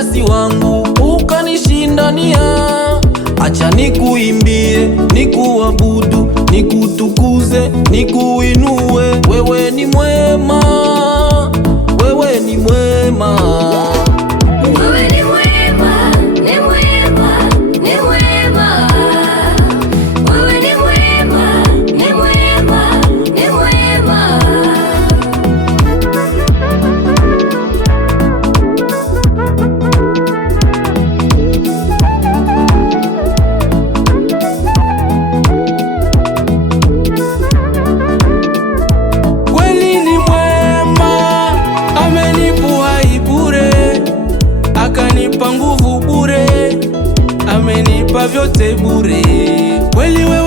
watesi wangu ukanishindania. Acha nikuimbie, nikuabudu, nikutukuze, nikuinue. Wewe ni mwema, wewe ni mwema. Wewe ni mwema, ni mwema, ni mwema. Wewe ni mwema, ni mwema, ni mwema. Kweli ni mwema, amenipa uhai bure, akanipa nguvu bure, amenipa vyote bure. Kweli wewe